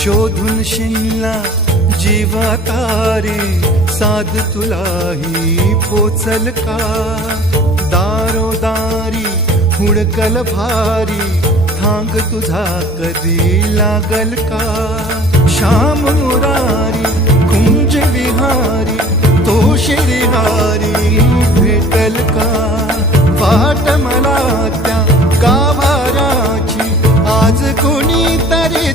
शोधून शिनला जीवा तारे, साध तुलाही पोचल का? दारोदारी हुडकल भारी, थांग तुझा कधी लागल का? श्याम मुरारी कुंज विहारी, तो श्रीहारी भेटल का? वाट मला त्या गाभाराची, आज कोणी तरी